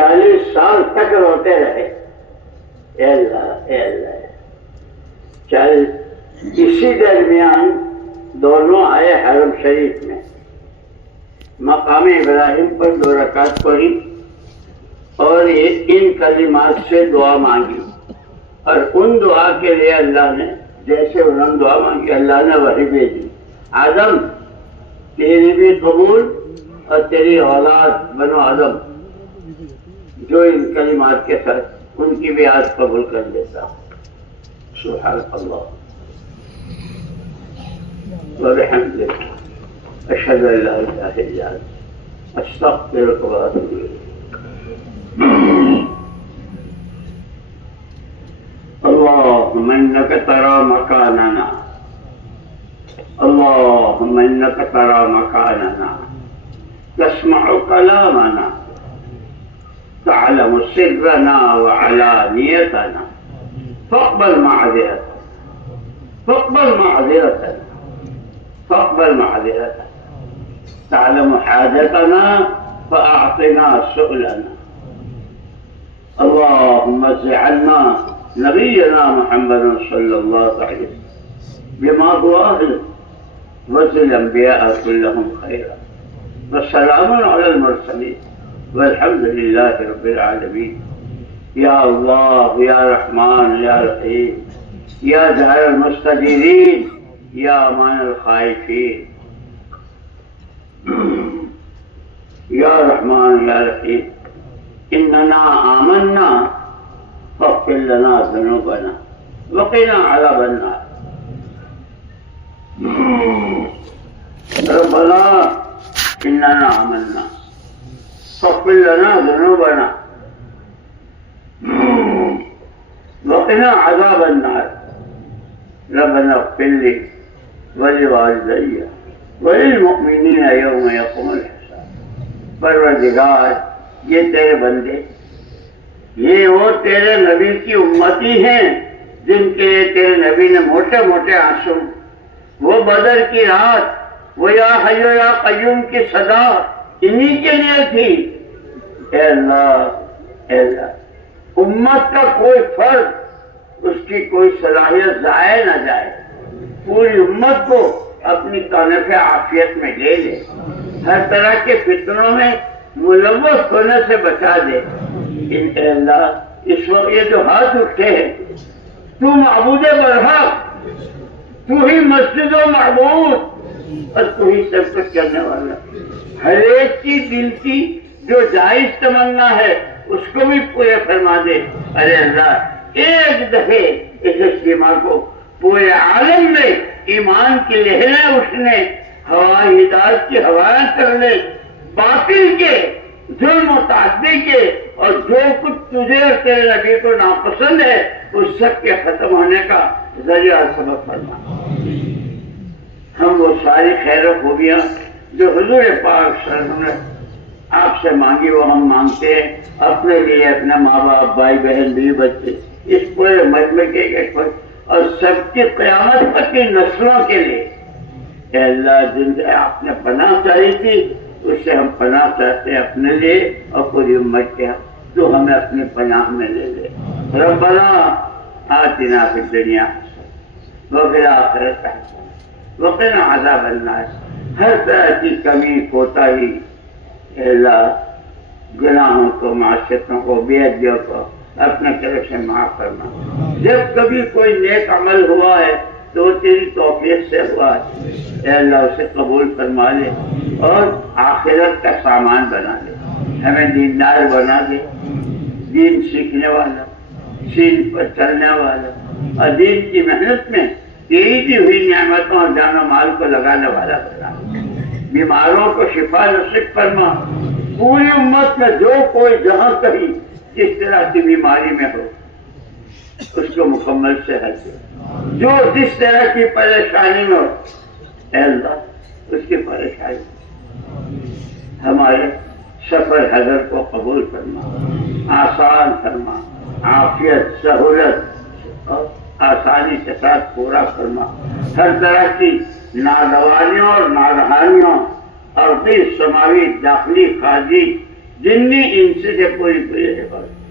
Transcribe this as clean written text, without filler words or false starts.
40 سال تک روتے رہے، اے اللہ اے اللہ۔ چل اسی درمیان دونوں آئے حرم شریف میں، مقام ابراہیم پر 2 رکعت پڑھی اور ان کلمات سے دعا مانگی، اور ان دعا کے لیے اللہ نے جیسے انہوں نے دعا مانگی اللہ نے وحی بھیجی، آدم تیری بھی قبول اور تیری اولاد بنو آدم جو ان کلمات کے ساتھ ان کی بھی آج قبول کر لیتا۔ سبحان اللہ وبحمدہ، اشہد ان لا الہ الا انت، استغفرک واتوب الیک۔ اللهم انك ترى مكاننا، اللهم انك ترى مكاننا، تسمع كلامنا، تعلم سرنا وعلانيتنا، فاقبل معذرتنا، فاقبل معذرتنا، فاقبل معذرتنا، تعلم حاجتنا فأعطنا سؤلنا۔ اللهم اجعلنا نبينا محمد صلى الله عليه وسلم بما هو أهله، وزل الأنبياء كلهم خيرا، والسلام على المرسلين، والحمد لله رب العالمين۔ يا الله يا رحمن يا رحيم، يا دار المستجيرين، يا امان الخائفين، يا رحمن يا رحيم، إننا آمنا فاغفر لنا ذنوبنا وقنا عذاب النار۔ ربنا إننا آمنا فاغفر لنا ذنوبنا وقنا عذاب النار۔ ربنا اغفر لي ولوالدي وللمؤمنين يوم يقوم الحساب۔ پروردگار یہ تیرے بندے، یہ وہ تیرے نبی کی امتی ہیں جن کے لیے تیرے نبی نے موٹے موٹے آنسو، وہ بدر کی رات، وہ یا حی یا قیوم کی صدا انہی کے لیے تھی۔ اے اللہ اے اللہ، امت کا کوئی فرد، اس کی کوئی صلاحیت ضائع نہ جائے، پوری امت کو اپنی طرف عافیت میں لے لے، ہر طرح کے فتنوں میں ملوث ہونے سے بچا دے۔ اے اللہ اس وقت یہ جو ہاتھ اٹھے ہیں، تو معبود برحق، تو ہی مسجد و معبود، اور تو ہی سب کچھ کرنے والا، ہر ایک کی دل کی جو جائز تمنا ہے اس کو بھی پورے فرما دے۔ ارے اللہ ایک دفعے اس اجتماع کو پورے عالم میں ایمان کی لہریں اٹھنے، ہوا ہدایت کی ہوائیں چلنے، باطل کے ظلم و تعدی کے اور جو کچھ تجھے اور تیرے نبی کو ناپسند ہے اس سب کے ختم ہونے کا ذریعہ سبب فرما۔ ہم وہ ساری خیر و خوبیاں جو حضور پاک صلی اللہ علیہ وسلم نے آپ سے مانگی وہ ہم مانگتے ہیں اپنے لیے، اپنے ماں باپ، بھائی بہن، بیوی بچے، اس پورے مجمع کے اور سب کی قیامت تک کی نسلوں کے لیے۔ اے اللہ جن سے آپ نے پناہ چاہی تھی اس سے ہم پناہ چاہتے ہیں اپنے لیے اور پوری امت کے، تو ہمیں اپنی پناہ میں لے لے۔ ربنا آتنا فی الدنیا وفی الآخرۃ حسنۃ وقنا عذاب النار۔ ہر طرح کی کمی کوتاہی اے اللہ، گناہوں کو، معصیتوں کو، بے ادبیوں کو اپنے طرف سے معاف کرنا۔ جب کبھی کوئی نیک عمل ہوا ہے تو وہ تیری توفیق سے ہوا ہے، اے اللہ اسے قبول فرما لے اور آخرت کا سامان بنا دے، ہمیں دیندار بنا دے، دین سیکھنے والا، سین پر چلنے والا، اور دین کی محنت میں تیری دی ہوئی نعمتوں اور جان و مال کو لگانے والا بنا دے۔ بیماروں کو شفا نصیب فرما، پوری امت میں جو کوئی جہاں کہیں جس طرح کی بیماری میں ہو اس کو مکمل صحت دے، جو جس طرح کی پریشانی میں ہو اے اللہ اس کی پریشانی ہمارے سفر حضر کو قبول فرما، آسان فرما، عافیت سہولت اور آسانی کے ساتھ پورا فرما۔ ہر طرح کی نادوائیوں اور نارہانیوں، ارضی سماوی داخلی خارجی جنی انس سے پوری پوری حفاظت.